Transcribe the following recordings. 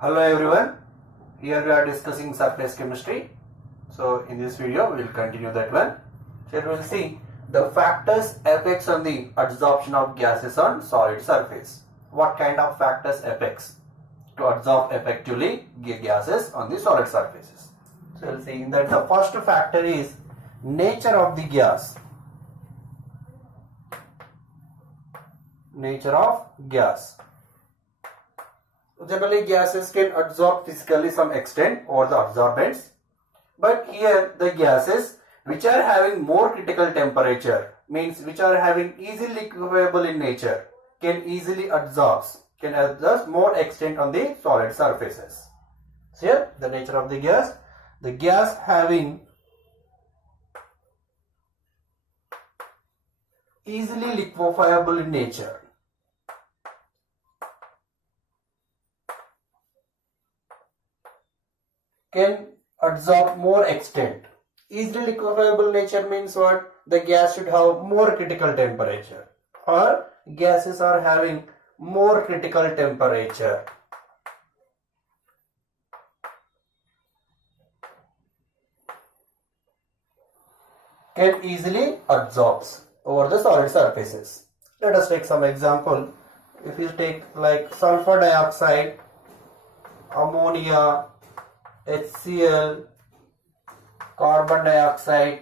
Hello everyone, here we are discussing surface chemistry. So in this video we will continue that one. Here we will see the factors effects on the adsorption of gases on solid surface. What kind of factors effects to adsorb effectively gases on the solid surfaces. So we will see that the first factor is nature of the gas. Nature of gas. Generally gases can adsorb physically some extent over the adsorbents, but here the gases which are having more critical temperature, means which are having easily liquefiable in nature, can adsorb more extent on the solid surfaces. So here the nature of the gas having easily liquefiable in nature. Can adsorb more extent. Easily liquefiable nature means what? The gas should have more critical temperature, or gases are having more critical temperature. Can easily adsorbs over the solid surfaces. Let us take some example. If you take like sulfur dioxide, ammonia, HCl, carbon dioxide,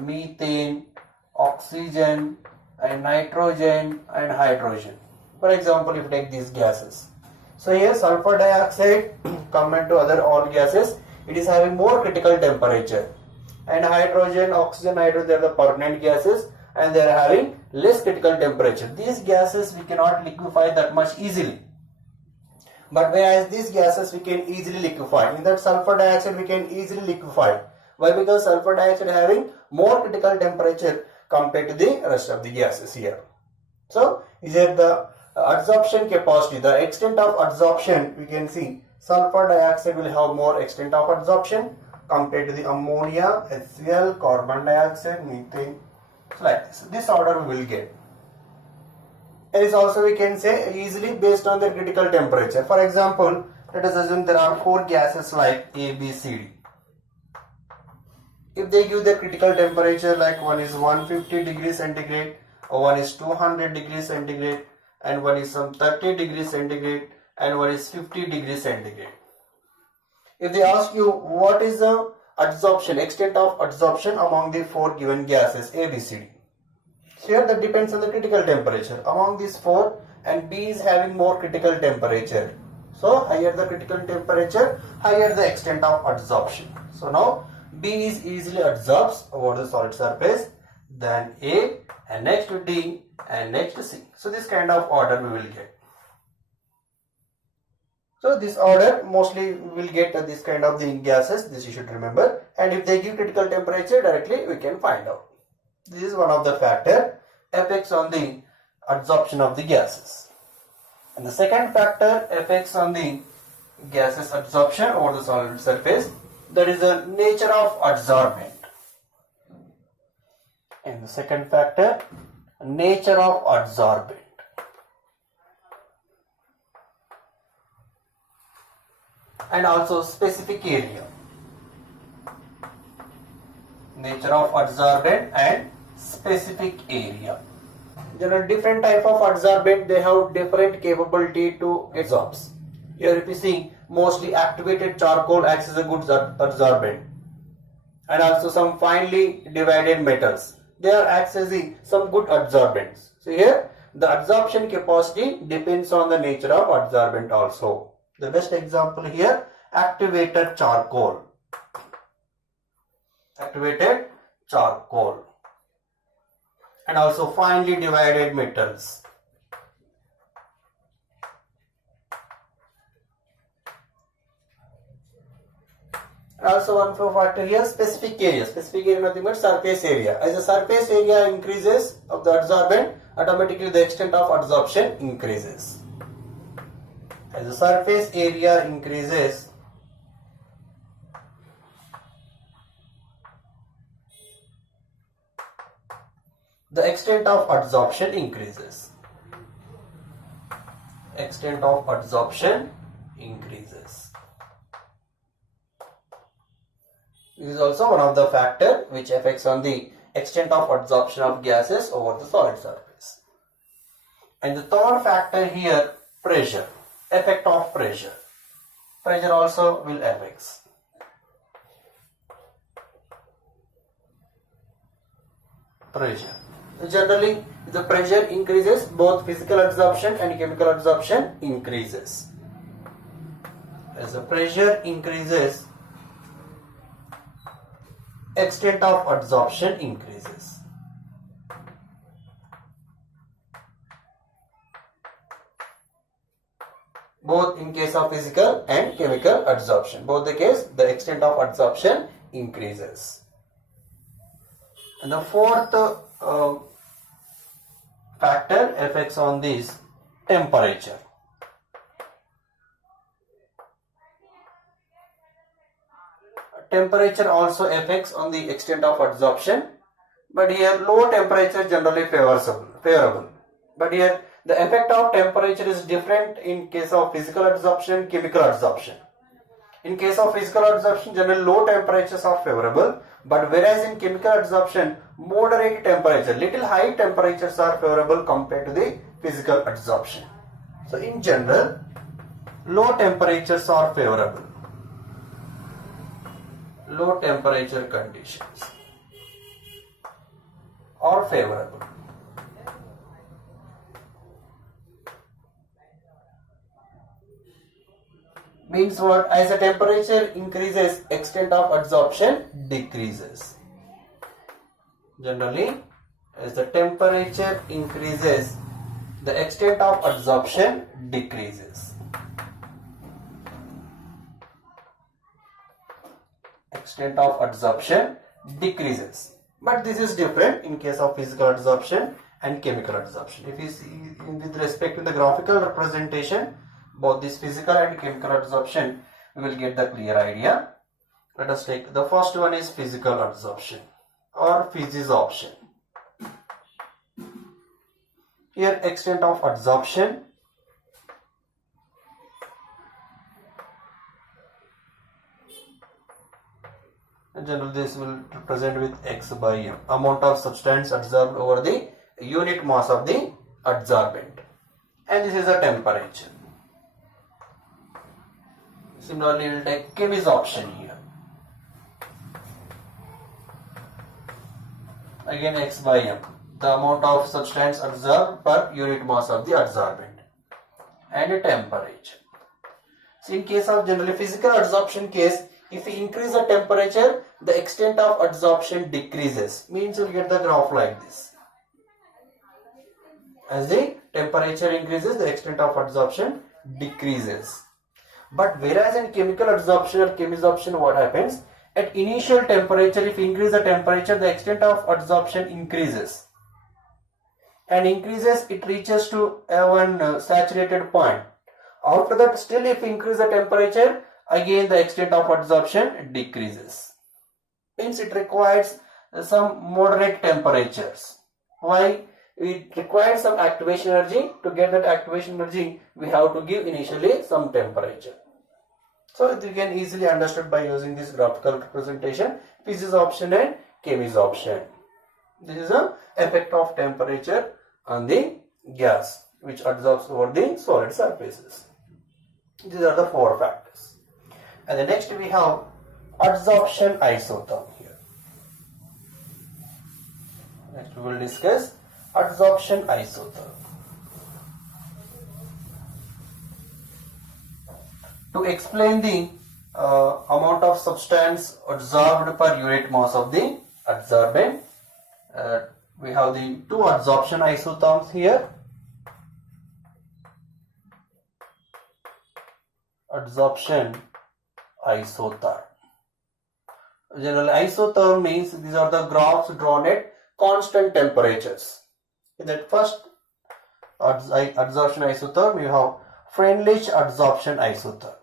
methane, oxygen, and nitrogen and hydrogen. For example, if you take these gases. So here sulfur dioxide compared to other all gases, it is having more critical temperature. And hydrogen, oxygen, nitrogen, they are the permanent gases and they are having less critical temperature. These gases we cannot liquefy that much easily. But whereas these gases we can easily liquefy. In that sulfur dioxide we can easily liquefy. Why? Because sulfur dioxide having more critical temperature compared to the rest of the gases here. So is it the adsorption capacity, the extent of adsorption, we can see sulfur dioxide will have more extent of adsorption compared to the ammonia, HCl, carbon dioxide, methane. So like this. This order we will get. It is also we can say easily based on their critical temperature. For example, let us assume there are 4 gases like A, B, C, D. If they give their critical temperature like one is 150 degrees centigrade, or one is 200 degrees centigrade, and one is some 30 degrees centigrade, and one is 50 degrees centigrade. If they ask you what is the adsorption, extent of adsorption among the 4 given gases A, B, C, D. Here that depends on the critical temperature. Among these 4, and B is having more critical temperature. So higher the critical temperature, higher the extent of adsorption. So now B is easily adsorbs over the solid surface than A, and next to D, and next to C. So this kind of order we will get. So this order mostly we will get this kind of the gases, this you should remember, and if they give critical temperature directly we can find out. This is one of the factor effects on the adsorption of the gases. And the second factor effects on the gases adsorption over the solid surface, that is the nature of adsorbent. And the second factor, nature of adsorbent. And also specific area. Nature of adsorbent and specific area. There are different type of adsorbent, they have different capability to adsorb. Here if you see, mostly activated charcoal acts as a good adsorbent, and also some finely divided metals, they are acts as some good adsorbents. So here the adsorption capacity depends on the nature of adsorbent also. The best example here, activated charcoal. Activated charcoal, and also finely divided metals. And also one more factor here, specific area. Specific area nothing but surface area. As the surface area increases of the adsorbent, automatically the extent of adsorption increases. As the surface area increases, the extent of adsorption increases. Extent of adsorption increases. This is also one of the factors which affects on the extent of adsorption of gases over the solid surface. And the third factor here, pressure, effect of pressure. Pressure also will affect. Pressure. Generally, if the pressure increases, both physical adsorption and chemical adsorption increases. As the pressure increases, extent of adsorption increases. Both in case of physical and chemical adsorption. Both the case, the extent of adsorption increases. And the fourth factor affects on this temperature. Temperature also affects on the extent of adsorption, but here low temperature generally favorable. But here the effect of temperature is different in case of physical adsorption, chemical adsorption. In case of physical adsorption, generally low temperatures are favorable, but whereas in chemical adsorption, moderate temperature, little high temperatures are favorable compared to the physical adsorption. So in general, low temperatures are favorable. Low temperature conditions are favorable. Means what? As the temperature increases, extent of adsorption decreases. Generally, as the temperature increases, the extent of adsorption decreases. Extent of adsorption decreases. But this is different in case of physical adsorption and chemical adsorption. If you see with respect to the graphical representation, both this physical and chemical adsorption, we will get the clear idea. Let us take the first one is physical adsorption or physisorption. Here extent of adsorption and generally this will represent with X by M, amount of substance adsorbed over the unit mass of the adsorbent, and this is the temperature. Similarly, we will take chemisorption here. Again X by M, the amount of substance adsorbed per unit mass of the adsorbent, and a temperature. So in case of generally physical adsorption case, if we increase the temperature, the extent of adsorption decreases. Means you will get the graph like this. As the temperature increases, the extent of adsorption decreases. But whereas in chemical adsorption or chemisorption, what happens? At initial temperature, if you increase the temperature, the extent of adsorption increases. And increases, it reaches to one saturated point. After that, still if you increase the temperature, again the extent of adsorption decreases. Means it requires some moderate temperatures. Why? It requires some activation energy. To get that activation energy, we have to give initially some temperature. So you can easily understand by using this graphical representation, physisorption and chemisorption. This is the effect of temperature on the gas which adsorbs over the solid surfaces. These are the four factors. And the next we have adsorption isotherm here. Next we will discuss adsorption isotherm. To explain the amount of substance adsorbed per unit mass of the adsorbent, we have the two adsorption isotherms here. Adsorption isotherm. Generally, isotherm means these are the graphs drawn at constant temperatures. In that first adsorption isotherm, you have Freundlich adsorption isotherm.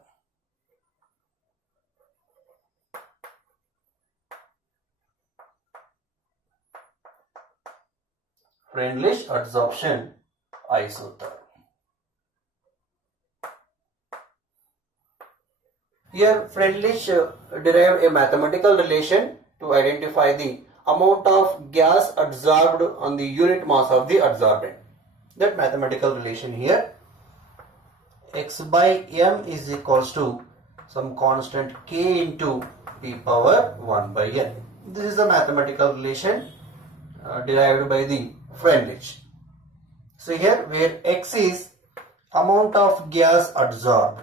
Freundlich adsorption isotherm. Here Freundlich derived a mathematical relation to identify the amount of gas absorbed on the unit mass of the adsorbent. That mathematical relation here, x by m is equals to some constant k into p power 1 by n. This is the mathematical relation derived by the Freundlich. So here where x is amount of gas adsorbed,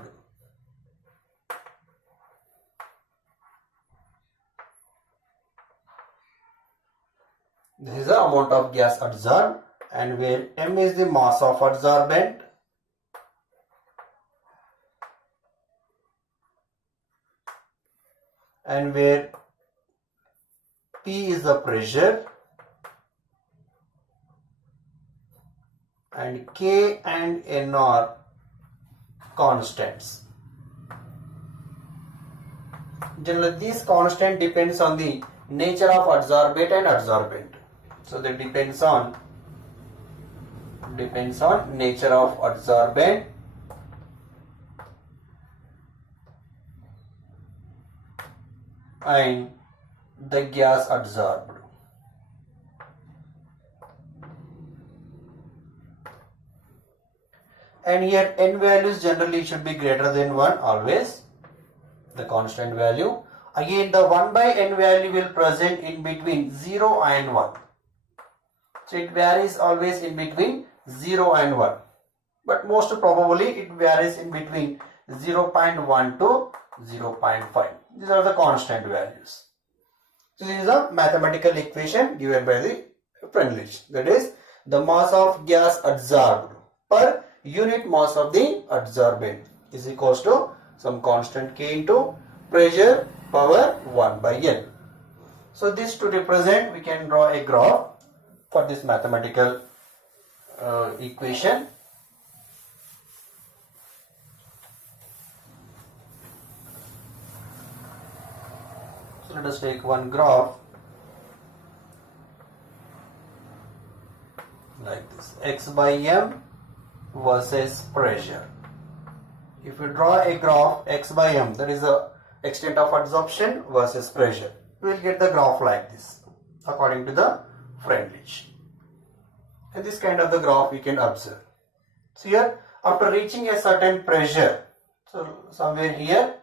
this is the amount of gas adsorbed, and where m is the mass of adsorbent, and where P is the pressure, and K and N are constants. Generally, this constant depends on the nature of adsorbate and adsorbent. So that depends on nature of adsorbent and the gas adsorbed. And here n values generally should be greater than 1 always, the constant value. Again the 1 by n value will present in between 0 and 1. So it varies always in between 0 and 1. But most probably it varies in between 0.1 to 0.5. These are the constant values. So this is a mathematical equation given by the Freundlich. That is the mass of gas adsorbed per unit mass of the adsorbent is equals to some constant k into pressure power 1 by n. So this to represent, we can draw a graph for this mathematical equation. So let us take one graph like this, x by m versus pressure. If you draw a graph x by m, that is the extent of adsorption versus pressure, we will get the graph like this according to the Freundlich. And this kind of the graph we can observe. So here after reaching a certain pressure, so somewhere here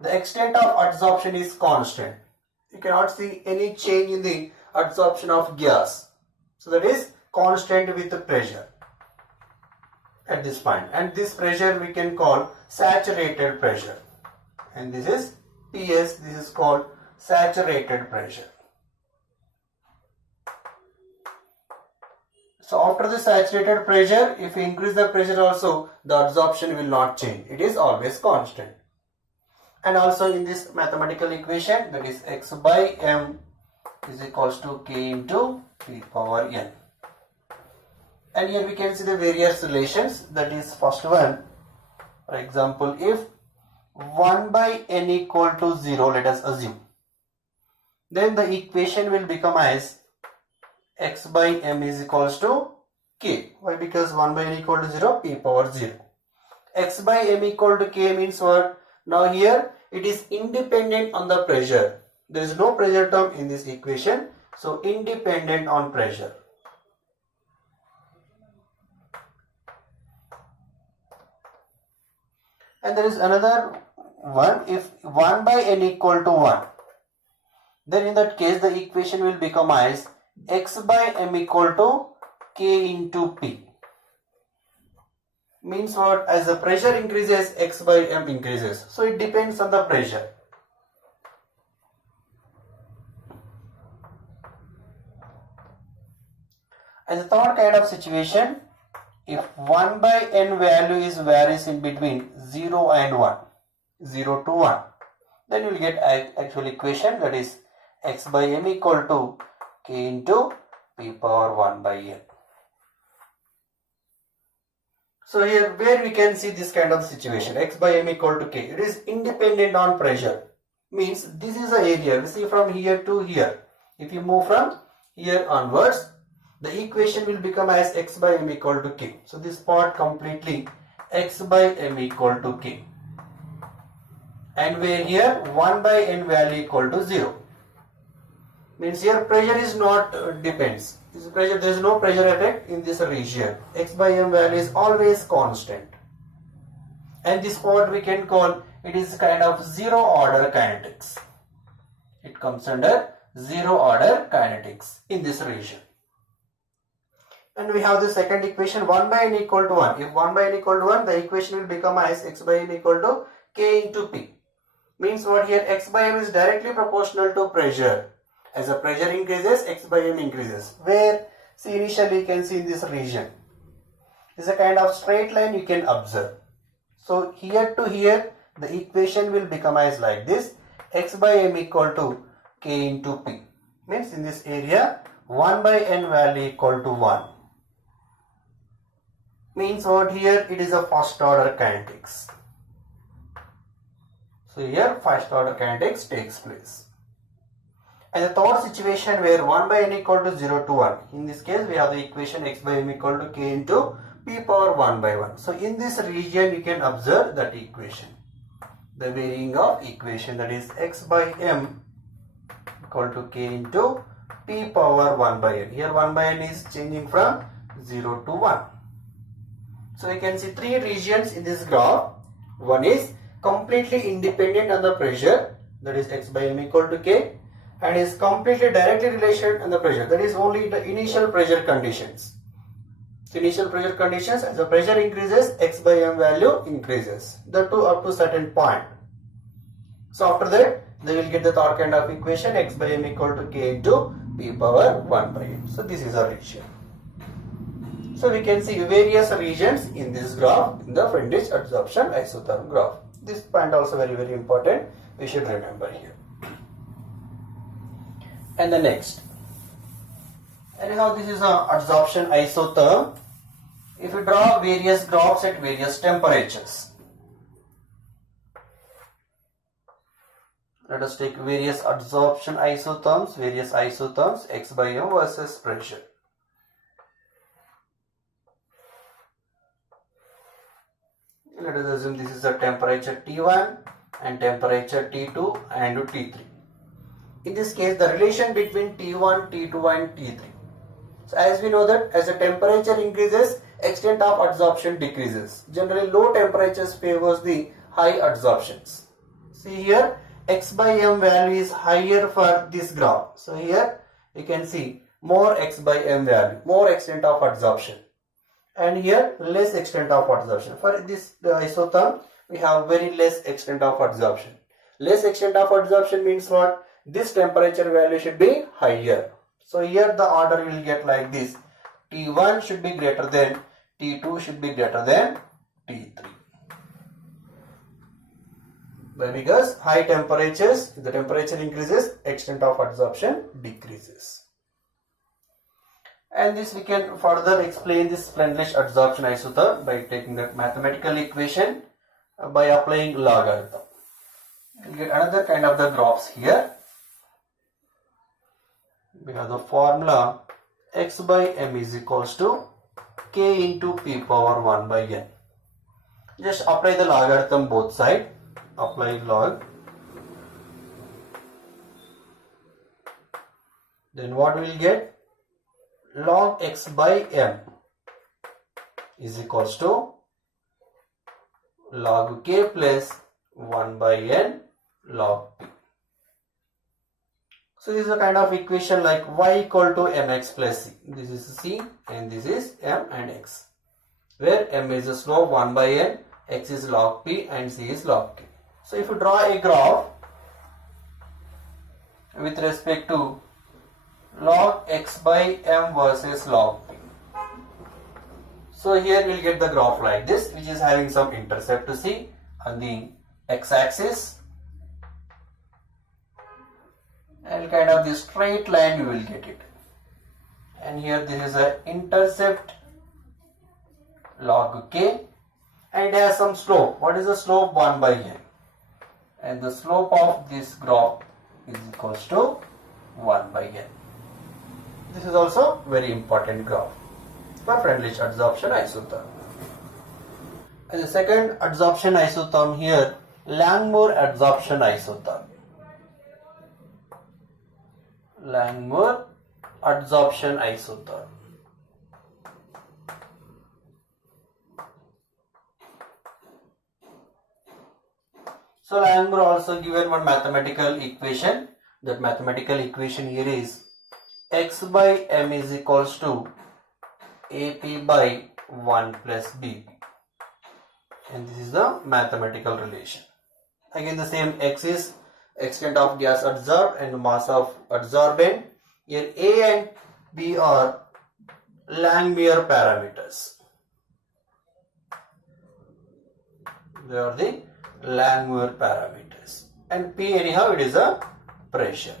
the extent of adsorption is constant. You cannot see any change in the adsorption of gas. So that is constant with the pressure at this point. And this pressure we can call saturated pressure. And this is PS, this is called saturated pressure. So after the saturated pressure, if we increase the pressure also, the adsorption will not change. It is always constant. And also in this mathematical equation, that is x by m is equals to k into p power n. And here we can see the various relations. That is first one, for example, if 1 by n equal to 0, let us assume, then the equation will become as x by m is equals to k. Why? Because 1 by n equal to 0, p power 0. X by m equal to k means what? Now here it is independent on the pressure. There is no pressure term in this equation. So independent on pressure. And there is another one, if 1 by n equal to 1, then in that case the equation will become as x by m equal to k into p. Means what? As the pressure increases, x by m increases. So it depends on the pressure. As a third kind of situation, if 1 by n value is varies in between 0 and 1, 0 to 1, then you will get actual equation, that is x by m equal to k into p power 1 by n. So here where we can see this kind of situation, x by m equal to k, it is independent on pressure. Means this is the area, we see from here to here. If you move from here onwards, the equation will become as x by m equal to k. So this part completely x by m equal to k. and where here 1 by n value equal to 0. Means here pressure is not depends. There is no pressure effect in this region. X by m value is always constant. And this part we can call it is kind of zero order kinetics. It comes under zero order kinetics in this region. And we have the second equation 1 by n equal to 1. If 1 by n equal to 1, the equation will become as x by m equal to k into p. Means what here x by m is directly proportional to pressure. As the pressure increases, x by m increases. Where, see, initially you can see in this region. This is a kind of straight line you can observe. So here to here, the equation will become as like this. X by m equal to k into p. Means in this area, 1 by n value equal to 1. Means what here, it is a first order kinetics. So here first order kinetics takes place. And the third situation where 1 by n equal to 0 to 1. In this case we have the equation x by m equal to k into p power 1 by 1. So in this region you can observe that equation. The varying of equation, that is x by m equal to k into p power 1 by n. Here 1 by n is changing from 0 to 1. So you can see three regions in this graph. One is completely independent on the pressure, that is x by m equal to k, and is completely directly related on the pressure, that is only the initial pressure conditions. So initial pressure conditions, as the pressure increases, x by m value increases, the two up to certain point. So after that they will get the third kind of equation, x by m equal to k into p power 1 by n. So this is a region. So we can see various regions in this graph, in the Friendlich adsorption isotherm graph. This point also very important, we should remember here. And the next, anyhow, this is a adsorption isotherm. If you draw various graphs at various temperatures, let us take various adsorption isotherms, x by m versus pressure. Let us assume this is the temperature T1 and temperature T2 and T3. In this case, the relation between T1, T2 and T3. So as we know that as the temperature increases, extent of adsorption decreases. Generally low temperatures favors the high adsorptions. See here, x by m value is higher for this graph. So here you can see more x by m value, more extent of adsorption. And here less extent of adsorption. For this isotherm, we have very less extent of adsorption. Less extent of adsorption means what? This temperature value should be higher. So here the order will get like this. T1 should be greater than T2 should be greater than T3. Why? Because high temperatures, if the temperature increases, extent of adsorption decreases. And this we can further explain this Friendlich adsorption isotherm by taking the mathematical equation by applying logarithm. You get another kind of the graphs here. We have the formula x by m is equals to k into p power 1 by n. Just apply the logarithm both sides. Apply log. Then what we will get? Log x by m is equals to log k plus 1 by n log p. So this is a kind of equation like y equal to mx plus c. This is c and this is m and x, where m is the slope 1 by n, x is log p and c is log k. So if you draw a graph with respect to log x by m versus log p. So here we will get the graph like this, which is having some intercept to see on the x-axis, and kind of this straight line you will get it. And here this is a intercept log k, and it has some slope. What is the slope? 1 by n. And the slope of this graph is equals to 1 by n. This is also very important graph for Friendlich adsorption isotherm. And the second adsorption isotherm here Langmuir adsorption isotherm. Langmuir adsorption isotherm. So Langmuir also given one mathematical equation. That mathematical equation here is x by m is equals to AP by 1 plus BP. And this is the mathematical relation. Again the same x is extent of gas adsorbed and mass of adsorbent. Here A and B are Langmuir parameters. They are the Langmuir parameters. And P anyhow it is a pressure.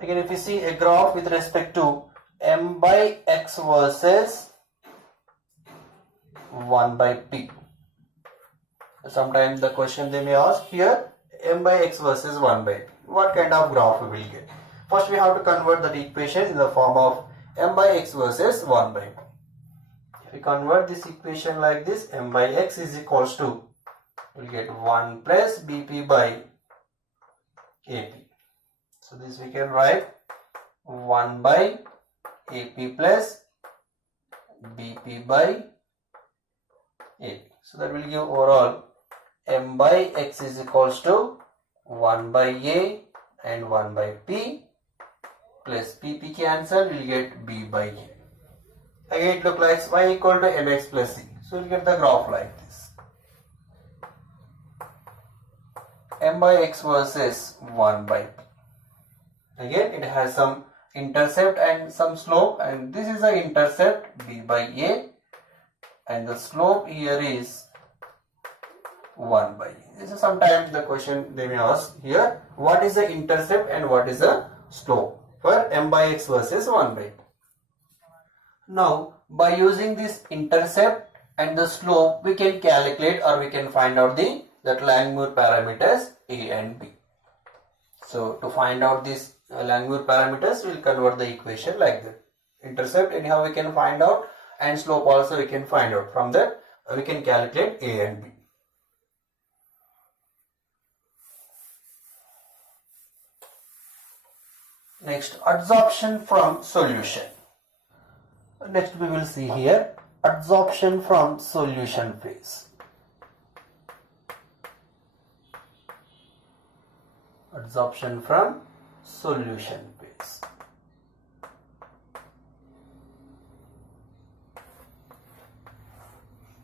Again if you see a graph with respect to m by x versus 1 by P. Sometimes the question they may ask here, m by x versus 1 by P. What kind of graph we will get? First we have to convert that equation in the form of m by x versus 1 by P. If we convert this equation like this, m by x is equals to, we will get 1 plus BP by AP. So this we can write 1 by AP plus BP by AP. So that will give overall m by x is equals to 1 by A and 1 by P plus PP cancel, we will get B by A. Again it looks like y equal to mx plus c. So we will get the graph like this. M by x versus 1 by P. Again it has some intercept and some slope, and this is the intercept B by A and the slope here is 1 by A. This is sometimes the question they may ask here, what is the intercept and what is the slope for m by x versus 1 by A. Now by using this intercept and the slope we can calculate or we can find out that Langmuir parameters A and B. So to find out these Langmuir parameters we will convert the equation like that. Intercept anyhow we can find out and slope also we can find out. From that we can calculate A and B. Next, adsorption from solution. Next we will see here adsorption from solution phase. Adsorption from solution phase.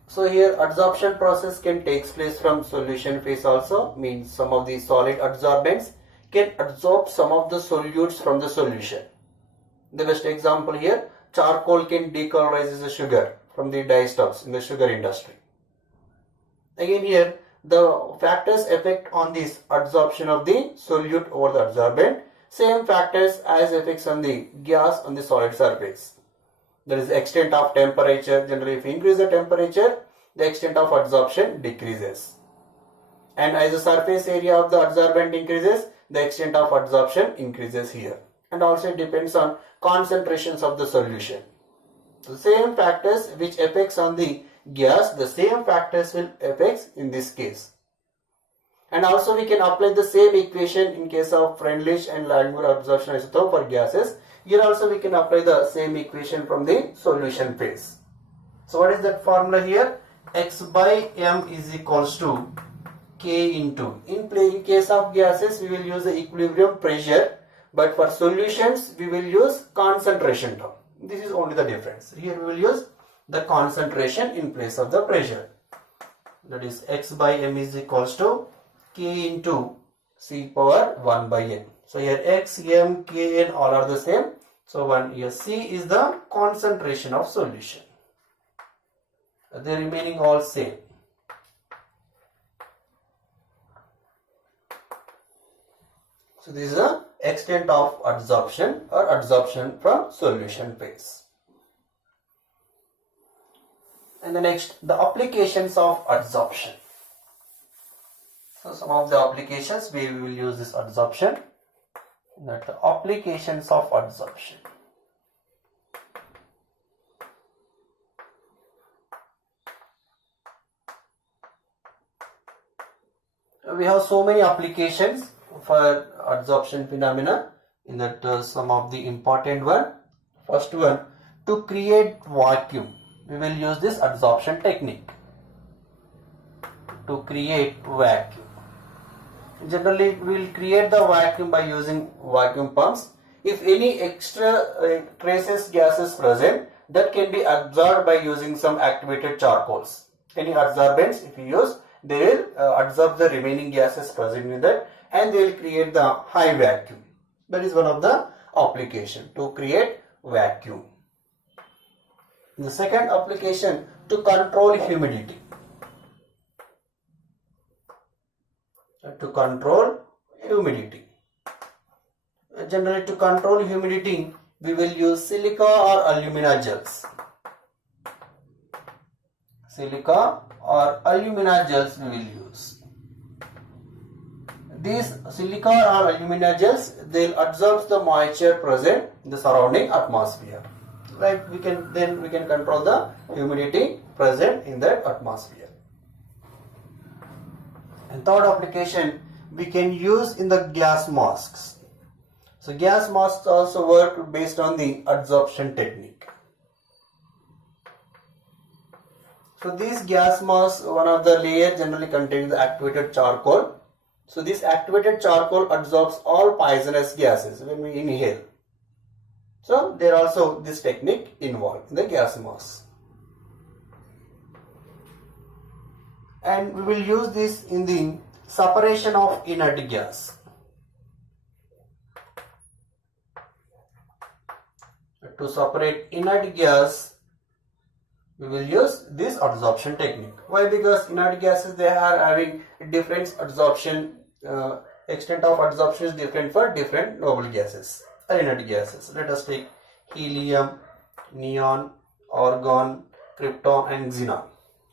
So here adsorption process can take place from solution phase also, means some of the solid adsorbents can absorb some of the solutes from the solution. The best example here, charcoal can decolorize the sugar from the dyestuffs in the sugar industry. Again here, the factors affect on this adsorption of the solute over the adsorbent, same factors as effects on the gas on the solid surface. There is extent of temperature. Generally, if you increase the temperature, the extent of adsorption decreases. And as the surface area of the adsorbent increases, the extent of adsorption increases here. And also it depends on concentrations of the solution. The same factors which affects on the gas, the same factors will affect in this case. And also we can apply the same equation in case of Freundlich and Langmuir adsorption isotherm for gases. Here also we can apply the same equation from the solution phase. So what is that formula here? X by m is equals to K into, in case of gases we will use the equilibrium pressure, but for solutions we will use concentration term. This is only the difference. Here we will use the concentration in place of the pressure. That is x by m is equals to K into C power 1 by n. So here x, m, k, n all are the same. So here C is the concentration of solution. The remaining all same. So this is the extent of adsorption or adsorption from solution phase. And the next, the applications of adsorption. So some of the applications we will use this adsorption. That the applications of adsorption. We have so many applications for adsorption phenomena. In that some of the important one. First one, to create vacuum, we will use this adsorption technique. To create vacuum. Generally, we will create the vacuum by using vacuum pumps. If any extra traces gases present, that can be absorbed by using some activated charcoals. Any adsorbents, if you use, they will absorb the remaining gases present in that, and they will create the high vacuum. That is one of the application to create vacuum. The second application, to control humidity. To control humidity. Generally, to control humidity, we will use silica or alumina gels. Silica or alumina gels we will use. These silica or alumina gels, they will absorb the moisture present in the surrounding atmosphere. Like we can control the humidity present in that atmosphere. And third application, we can use in the gas masks. So gas masks also work based on the adsorption technique. So these gas masks, one of the layer generally contains the activated charcoal. So this activated charcoal absorbs all poisonous gases when we inhale. So there also this technique involved in the gas mask. And we will use this in the separation of inert gas. To separate inert gas, we will use this adsorption technique. Why? Because inert gases, they are having different adsorption, extent of adsorption is different for different noble gases or inert gases. Let us take helium, neon, argon, krypton and xenon.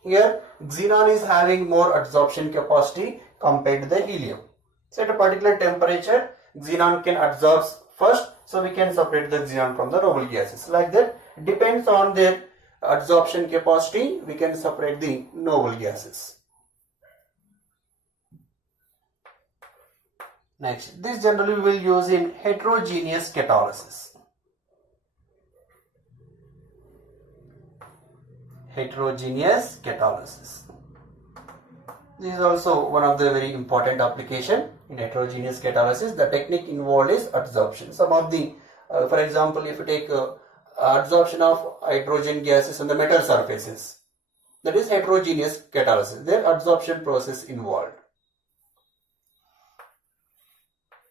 Here xenon is having more adsorption capacity compared to the helium. So at a particular temperature, xenon can absorb first, so we can separate the xenon from the noble gases. Like that, depends on their adsorption capacity, we can separate the noble gases. Next, this generally we will use in heterogeneous catalysis. Heterogeneous catalysis. This is also one of the very important application in heterogeneous catalysis. The technique involved is adsorption. Some of the, for example, if you take adsorption of hydrogen gases on the metal surfaces, that is heterogeneous catalysis. Their adsorption process involved.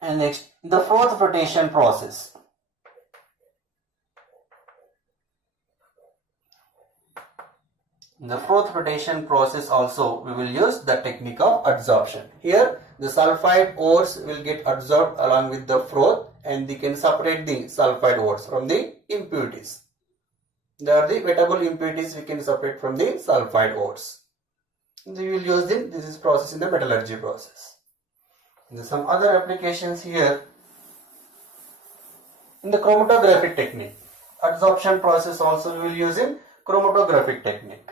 And next, the fourth rotation process. In the fourth rotation process also we will use the technique of adsorption. Here the sulfide ores will get adsorbed along with the froth, and they can separate the sulfide ores from the impurities. They are the wettable impurities we can separate from the sulfide ores. We will use this process in the metallurgy process. There are some other applications here in the chromatographic technique. Adsorption process also we will use in chromatographic technique.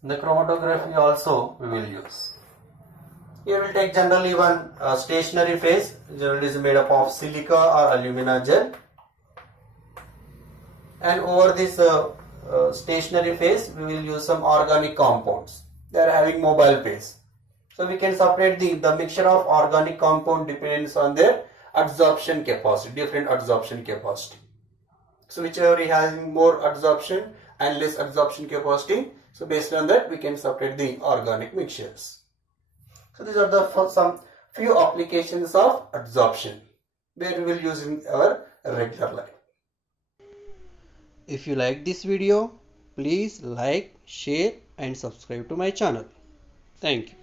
The chromatography also we will use. Here we will take generally one stationary phase, generally is made up of silica or alumina gel, and over this stationary phase we will use some organic compounds. They are having mobile phase. So we can separate the mixture of organic compound depends on their adsorption capacity, different adsorption capacity. So whichever is having more adsorption and less adsorption capacity, so based on that we can separate the organic mixtures. So these are the some few applications of adsorption where we will use in our regular life. If you like this video, please like, share and subscribe to my channel. Thank you.